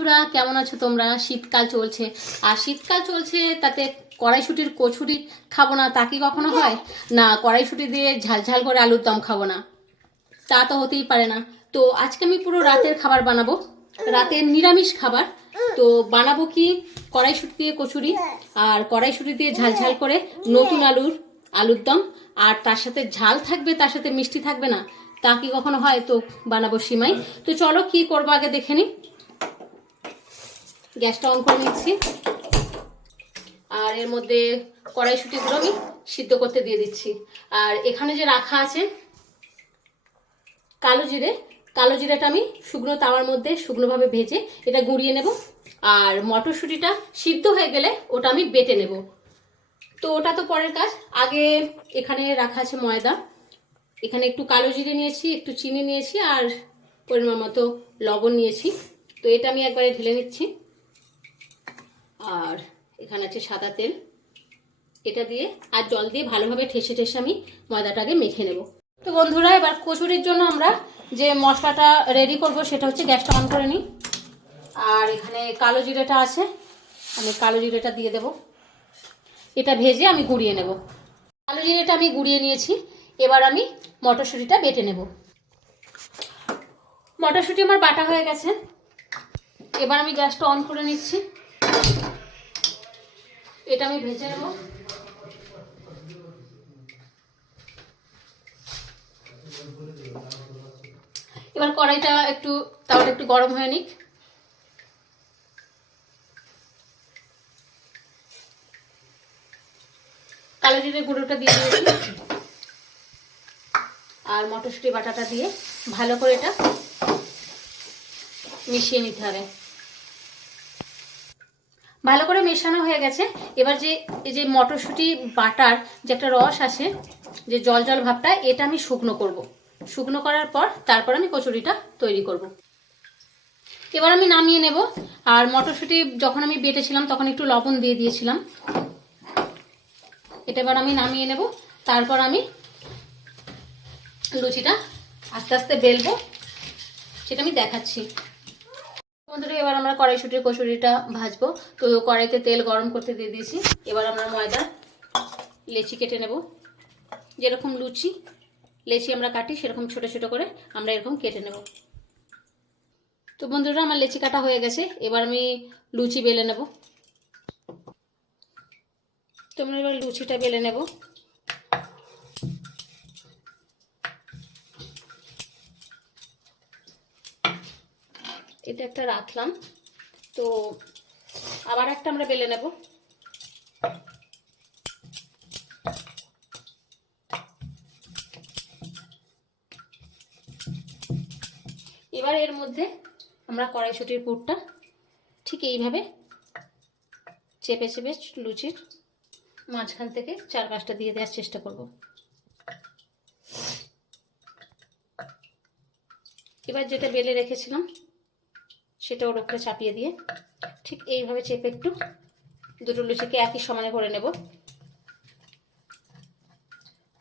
বন্ধুরা কেমন আছো তোমরা? শীতকাল চলছে, আর শীতকাল চলছে তাতে কড়াইশুটির কচুরি খাবো না তা কি কখনো হয়? না, কড়াইশুটি দিয়ে ঝাল ঝাল করে আলুর দম খাবো না, তা তো হতেই পারে না। তো আজকে আমি পুরো রাতের খাবার বানাবো, রাতের নিরামিষ খাবার। তো বানাবো কি, কড়াইশুটি দিয়ে কচুরি আর কড়াইশুটি দিয়ে ঝাল ঝাল করে নতুন আলুর দম। আর তার সাথে ঝাল থাকবে, তার সাথে মিষ্টি থাকবে না, তা কি কখনো হয়? তো বানাবো সিমাই। তো চলো কি করবো আগে দেখে নিই। গ্যাসটা অন করে নিচ্ছি, আর এর মধ্যে কড়াইশুটিগুলো আমি সিদ্ধ করতে দিয়ে দিচ্ছি। আর এখানে যে রাখা আছে কালো জিরেটা আমি শুকনো তাওয়ার মধ্যে শুকনোভাবে ভেজে এটা গুঁড়িয়ে নেব। আর মটরশুঁটিটা সিদ্ধ হয়ে গেলে ওটা আমি বেটে নেব। তো ওটা তো পরের কাজ। আগে এখানে রাখা আছে ময়দা, এখানে একটু কালো জিরে নিয়েছি, একটু চিনি নিয়েছি, আর পরিমাণ মতো লবণ নিয়েছি। তো এটা আমি একবারে ঢেলে নিচ্ছি। আর এখানে আছে সাদা তেল, এটা দিয়ে আর জল দিয়ে ভালোভাবে ঠেসে ঠেসে আমি ময়দাটাকে মেখে নেব। তো বন্ধুরা, এবার কচুরির জন্য আমরা যে মশলাটা রেডি করব সেটা হচ্ছে, গ্যাসটা অন করে নিই। আর এখানে কালো জিরেটা আছে, আমি কালো জিরেটা দিয়ে দেব। এটা ভেজে আমি গুঁড়িয়ে নেব। কালো জিরেটা আমি গুঁড়িয়ে নিয়েছি, এবার আমি মটরশুঁটিটা বেটে নেব। মটরশুঁটি আমার বাটা হয়ে গেছে, এবার আমি গ্যাসটা অন করে নিচ্ছি। এটা আমি ভেজে নেব। এবার কড়াইটা তাওয়াটা একটু গরম হয়ে নিক। কালো জিরে গুঁড়োটা দিয়ে দিয়েছি, আর মটরশুঁটি বাটাটা দিয়ে ভালো করে এটা মিশিয়ে নিতে হবে। ভালো করে মেশানো হয়ে গেছে। এবার এই যে মটরশুঁটি বাটার যে একটা রস আছে, যে জল জল ভাবটা, এটা আমি শুকনো করব। শুকনো করার পর তারপর আমি কচুরিটা তৈরি করব। এবার আমি নামিয়ে নেব। আর মটরশুঁটি যখন আমি বেটেছিলাম তখন একটু লবণ দিয়ে দিয়েছিলাম। এটা এবার আমি নামিয়ে নেব। তারপর আমি লুচিটা আস্তে আস্তে বেলবো, সেটা আমি দেখাচ্ছি। বন্ধুরা, এবার আমরা কড়াইশুটির কচুরিটা ভাজবো। তো কড়াইতে তেল গরম করতে দিয়ে দিয়েছি। এবার আমরা ময়দা লেচি কেটে নেব। যেরকম লেচি আমরা কাটি সেরকম ছোট ছোট করে আমরা এরকম কেটে নেব। তো বন্ধুরা, আমার লেচি কাটা হয়ে গেছে, এবার আমি লুচি বেলে নেব। তোমরা এবার লুচিটা বেলে নেব। এটা একটা রাখলাম, তো আবার একটা আমরা বেলে নেব। এবার এর মধ্যে আমরা কড়াইশুটির পুরটা ঠিক এইভাবে চেপে চেপে লুচির মাঝখান থেকে 4-5টা দিয়ে দেওয়ার চেষ্টা করব। এবার যেটা বেলে রেখেছিলাম সেটা ওর উপরে চাপিয়ে দিয়ে ঠিক এইভাবে চেপে একটু দুটো লুচিকে একই সমানে করে নেব।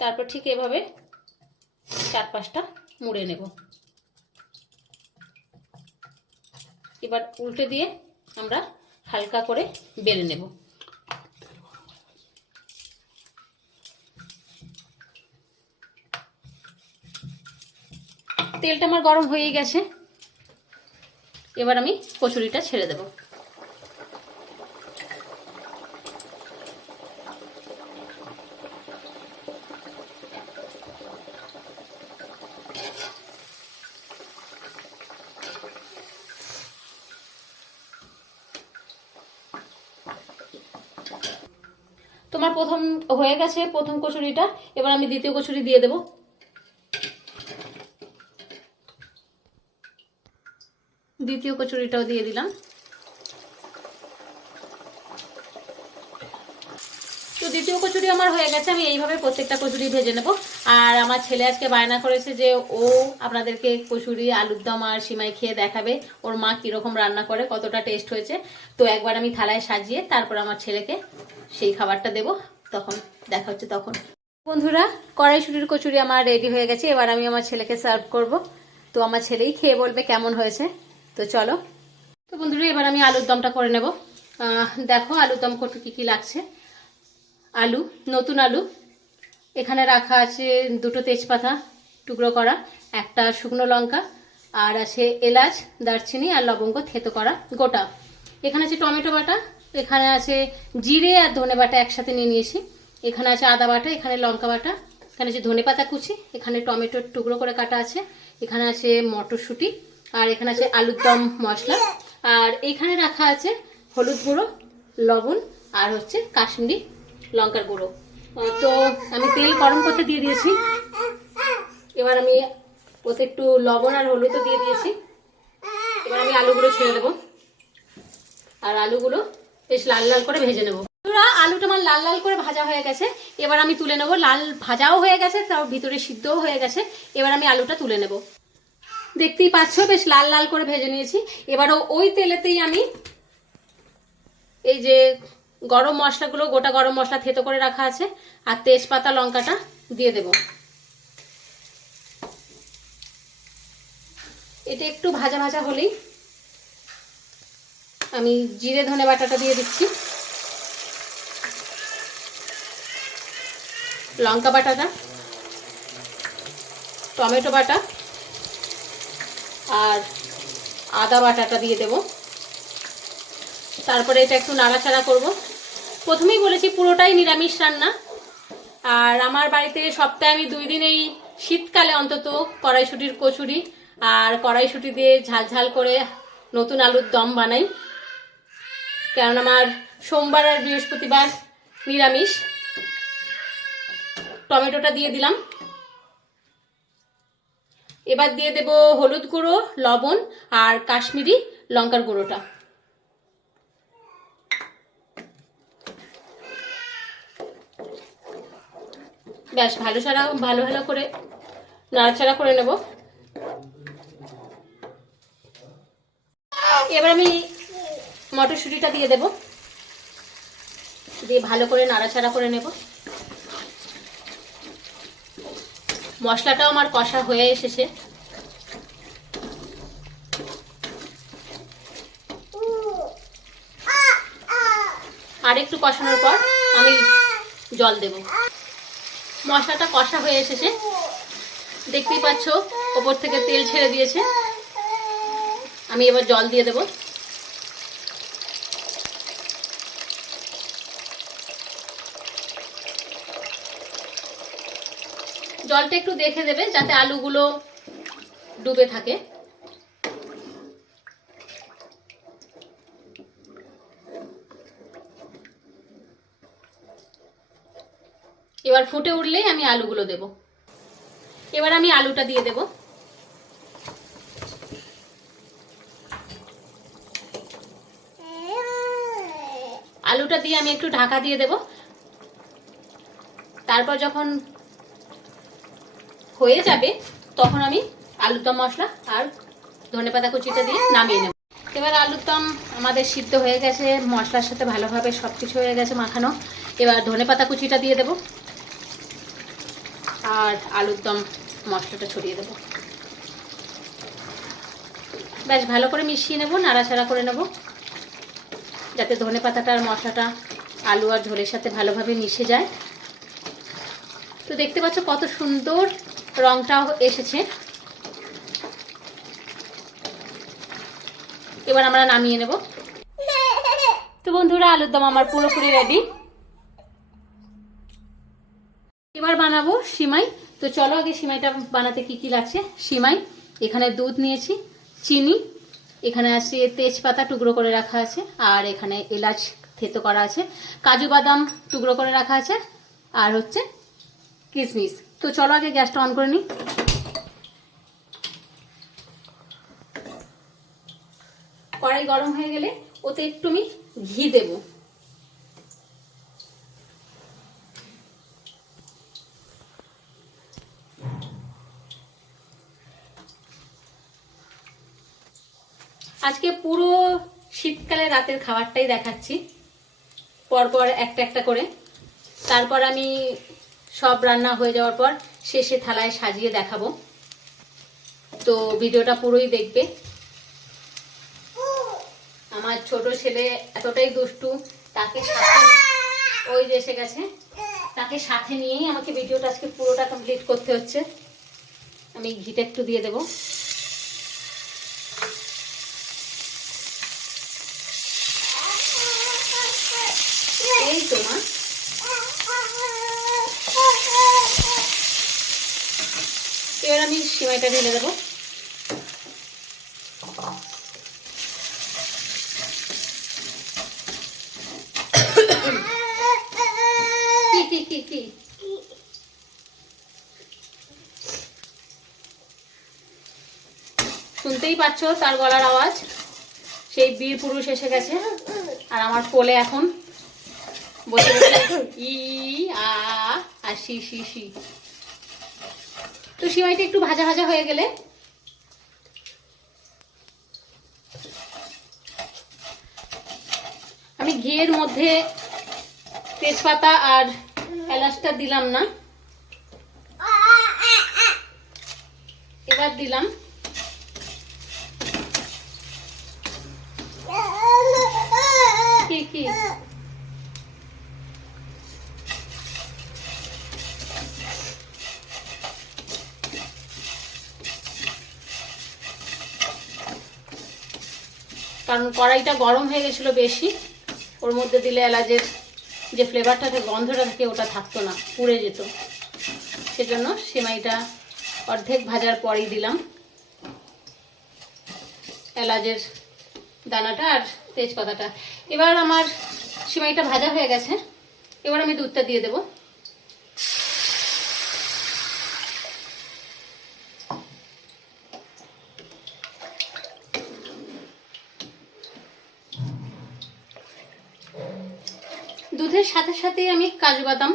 তারপর ঠিক এভাবে 4-5টা মুড়ে নেব। এবার উল্টে দিয়ে আমরা হালকা করে বেলে নেব। তেলটা আমার গরম হয়ে গেছে, এবার আমি কচুরিটা ছেড়ে দেব। তোমার প্রথম হয়ে গেছে প্রথম কচুরিটা, এবার আমি দ্বিতীয় কচুরি দিয়ে দেব। দ্বিতীয় কচুরিটাও দিয়ে দিলাম। তো দ্বিতীয় কচুরি আমার হয়ে গেছে, আমি এইভাবে প্রত্যেকটা কচুরি ভেজে নেব। আর আমার ছেলে আজকে বায়না করেছে যে ও আপনাদেরকে কচুরি আলুর দম আর সিমাই খেয়ে দেখাবে ওর মা কিরকম রান্না করে, কতটা টেস্ট হয়েছে। তো একবার আমি থালায় সাজিয়ে তারপর আমার ছেলেকে সেই খাবারটা দেব, তখন দেখা হচ্ছে তখন। বন্ধুরা, কড়াইশুটির কচুরি আমার রেডি হয়ে গেছে, এবার আমি আমার ছেলেকে সার্ভ করব। তো আমার ছেলেই খেয়ে বলবে কেমন হয়েছে। তো চলো। তো বন্ধুরা, এবার এবার আমি আলুর দমটা করে নেব। দেখো আলুর দম করতে কী কী লাগছে। আলু, নতুন আলু, এখানে রাখা আছে 2টো তেজপাতা টুকরো করা, একটা শুকনো লঙ্কা, আর আছে এলাচ, দারচিনি আর লবঙ্গ থেতো করা গোটা। এখানে আছে টমেটো বাটা, এখানে আছে জিরে আর ধনে বাটা একসাথে নিয়ে নিয়েছি, এখানে আছে আদা বাটা, এখানে লঙ্কা বাটা, এখানে আছে ধনেপাতা কুচি, এখানে টমেটোর টুকরো করে কাটা আছে, এখানে আছে মটরশুঁটি, আর এখানে আছে আলুর দম মশলা, আর এখানে রাখা আছে হলুদ গুঁড়ো, লবণ, আর হচ্ছে কাশ্মীরি লঙ্কার গুঁড়ো। তো আমি তেল গরম করতে দিয়ে দিয়েছি। এবার আমি ওতে একটু লবণ আর হলুদও দিয়ে দিয়েছি। এবার আমি আলুগুলো ছেড়ে দেবো, আর আলুগুলো বেশ লাল লাল করে ভেজে নেবো। আলুটা আমার লাল লাল করে ভাজা হয়ে গেছে, এবার আমি তুলে নেবো। লাল ভাজাও হয়ে গেছে, তাও ভিতরে সিদ্ধও হয়ে গেছে। এবার আমি আলুটা তুলে নেব। দেখতেই পাচ্ছ বেশ লাল লাল করে ভেজে নিয়েছি। এবারও ওই তেলেতেই আমি এই যে গরম মশলাগুলো, গোটা গরম মশলা থেতো করে রাখা আছে, আর তেজপাতা লঙ্কাটা দিয়ে দেব। এটা একটু ভাজা ভাজা হলেই আমি জিরে ধনে বাটাটা দিয়ে দিচ্ছি, লঙ্কা বাটাটা, টমেটো বাটা আর আদা বাটাটা দিয়ে দেব। তারপরে এটা একটু নাড়াচাড়া করব। প্রথমেই বলেছি পুরোটাই নিরামিষ রান্না, আর আমার বাড়িতে সপ্তাহে আমি 2 দিন এই শীতকালে অন্তত কড়াইশুঁটির কচুরি আর কড়াইশুঁটি দিয়ে ঝাল ঝাল করে নতুন আলুর দম বানাই, কারণ আমার সোমবার আর বৃহস্পতিবার নিরামিষ। টমেটোটা দিয়ে দিলাম। এবার দিয়ে দেব হলুদ গুঁড়ো, লবণ আর কাশ্মীরি লঙ্কার গুঁড়োটা। বেশ ভালো ভালো করে নাড়াচাড়া করে নেব। এবার আমি মটরশুঁটিটা দিয়ে দেব, দিয়ে ভালো করে নাড়াচাড়া করে নেব। মশলাটাও আমার কষা হয়ে এসেছে। আর একটু কষানোর পর আমি জল দেব। মশলাটা কষা হয়ে এসেছে, দেখতেই পাচ্ছ ওপর থেকে তেল ছেড়ে দিয়েছে। আমি এবার জল দিয়ে দেব। জলটা একটু দেখে দেবে যাতে আলুগুলো ডুবে থাকে। এবার ফুটে উঠলেই আমি আলুগুলো দেব। এবার আমি আলুটা দিয়ে দেব। আলুটা দিয়ে আমি একটু ঢাকা দিয়ে দেব। তারপর যখন হয়ে যাবে তখন আমি আলুর দম মশলা আর ধনেপাতা কুচিটা দিয়ে নামিয়ে নেব। এবার আলুর দম আমাদের সিদ্ধ হয়ে গেছে, মশলার সাথে ভালোভাবে সবকিছু হয়ে গেছে মাখানো। এবার ধনেপাতা কুচিটা দিয়ে দেব আর আলুর দম মশলাটা ছড়িয়ে দেব। বেশ ভালো করে মিশিয়ে নেব, নাড়াচাড়া করে নেব যাতে ধনেপাতাটা আর মশলাটা আলু আর ঝোলের সাথে ভালোভাবে মিশে যায়। তো দেখতে পাচ্ছ কত সুন্দর রংটাও এসেছে। এবার আমরা নামিয়ে নেব। তো বন্ধুরা আলুর দম আমার পুরোপুরি রেডি। এবার বানাবো সিমাই। তো চলো আগে সিমাইটা বানাতে কি কি লাগছে। সিমাই, এখানে দুধ নিয়েছি, চিনি, এখানে আছে তেজপাতা টুকরো করে রাখা আছে, আর এখানে এলাচ থেতো করা আছে, কাজু বাদাম টুকরো করে রাখা আছে, আর হচ্ছে কিশমিশ। তো চলো আগে গ্যাসটা অন করে নিই। কড়াই গরম হয়ে গেলে ওতে একটু আমি ঘি দেব। আজকে পুরো শীতকালে রাতের খাবারটাই দেখাচ্ছি পরপর একটা একটা করে। তারপর আমি সব রান্না হয়ে যাওয়ার পর শেষে থালায় সাজিয়ে দেখাবো। তো ভিডিওটা পুরোই দেখবে। আমার ছোট ছেলে এতটাই দুষ্টু, তাকে সাথে ওই যে এসে গেছে, তাকে সাথে নিয়েই আমাকে ভিডিওটা আজকে পুরোটা কমপ্লিট করতে হচ্ছে। আমি ঘিটা একটু দিয়ে দেবো। এই তো মা, এবার আমি সিমাইটা ঢেলে দেবো। কি শুনতেই পাচ্ছ তার গলার আওয়াজ। সেই বীর পুরুষ এসে গেছে আর আমার কোলে এখন বসে বসে ই আর সি সি সি। তো সিমাইটা একটু ভাজা ভাজা হয়ে গেলে আমি ঘিয়ের মধ্যে তেজপাতা আর এলাচটা দিলাম না, এবার দিলাম কি কারণ কড়াইটা গরম হয়ে গেছিল বেশি, ওর মধ্যে দিলে এলাচের যে ফ্লেভারটা থাকে, গন্ধটা থাকে, ওটা থাকতো না, পুড়ে যেত। সেজন্য সিমাইটা অর্ধেক ভাজার পরেই দিলাম এলাচের দানাটা আর তেজপাতাটা। এবার আমার সিমাইটা ভাজা হয়ে গেছে, এবার আমি দুধটা দিয়ে দেবো। দুধের সাথে সাথে আমি কাজু বাদাম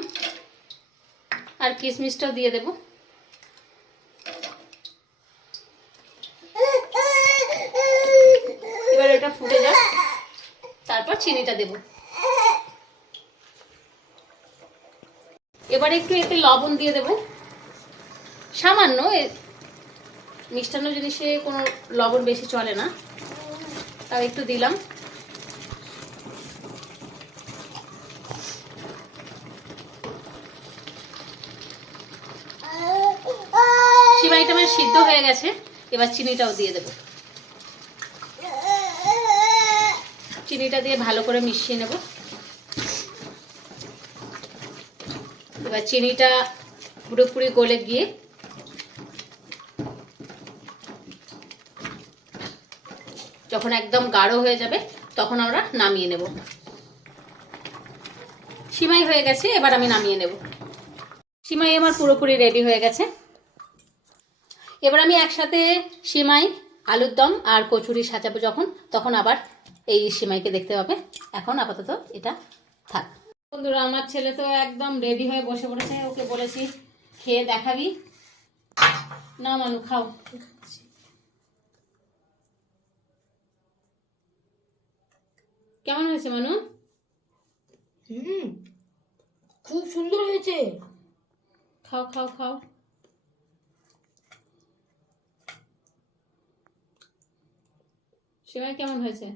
আর কিশমিশটাও দিয়ে দেব। এবার এটা ফুটে যাক, তারপর চিনিটা দেব। এবার একটু এতে লবণ দিয়ে দেব, সামান্য। মিষ্টান্ন জিনিসে কোনো লবণ বেশি চলে না, তাও একটু দিলাম। সিমাইটা আমার সিদ্ধ হয়ে গেছে, এবার চিনিটাও দিয়ে দেব। চিনিটা দিয়ে ভালো করে মিশিয়ে নেব। এবার চিনিটা পুরোপুরি গলে গিয়ে যখন একদম গাঢ় হয়ে যাবে তখন আমরা নামিয়ে নেব। সিমাই হয়ে গেছে, এবার আমি নামিয়ে নেব। সিমাই আমার পুরোপুরি রেডি হয়ে গেছে। এবার আমি একসাথে সিমাই, আলুর দম আর কচুরি সাজাবো যখন, তখন আবার এই সিমাইকে দেখতে পাবে। এখন আপাতত এটা থাক। বন্ধুরা, আমার ছেলে তো একদম রেডি হয়ে বসে পড়েছে, ওকে বলেছি খেয়ে দেখাবি না। মানু খাও। কেমন হয়েছে মানু? খুব সুন্দর হয়েছে। খাও খাও খাও। সিমাই কেমন হয়েছে?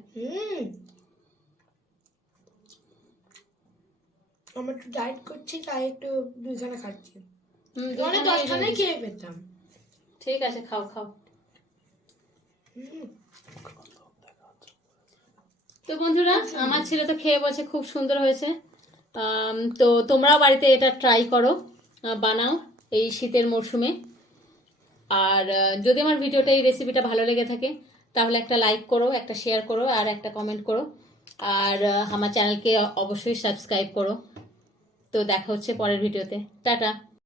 আমি একটু ডায়েট করছি, তাই একটু দুইখানা খাচ্ছি। অনেক 10খানাই খেয়ে পেতাম। ঠিক আছে, খাও খাও। তো বন্ধুরা, আমার ছেলে তো খেয়ে বলছে খুব সুন্দর হয়েছে। তো তোমরাও বাড়িতে এটা ট্রাই করো, বানাও এই শীতের মরশুমে। আর যদি আমার ভিডিওটা, এই রেসিপিটা ভালো লেগে থাকে তাহলে একটা লাইক করো, একটা শেয়ার করো আর একটা কমেন্ট করো। আর আমার চ্যানেলকে অবশ্যই সাবস্ক্রাইব করো। তো দেখা হচ্ছে পরের ভিডিওতে। টাটা।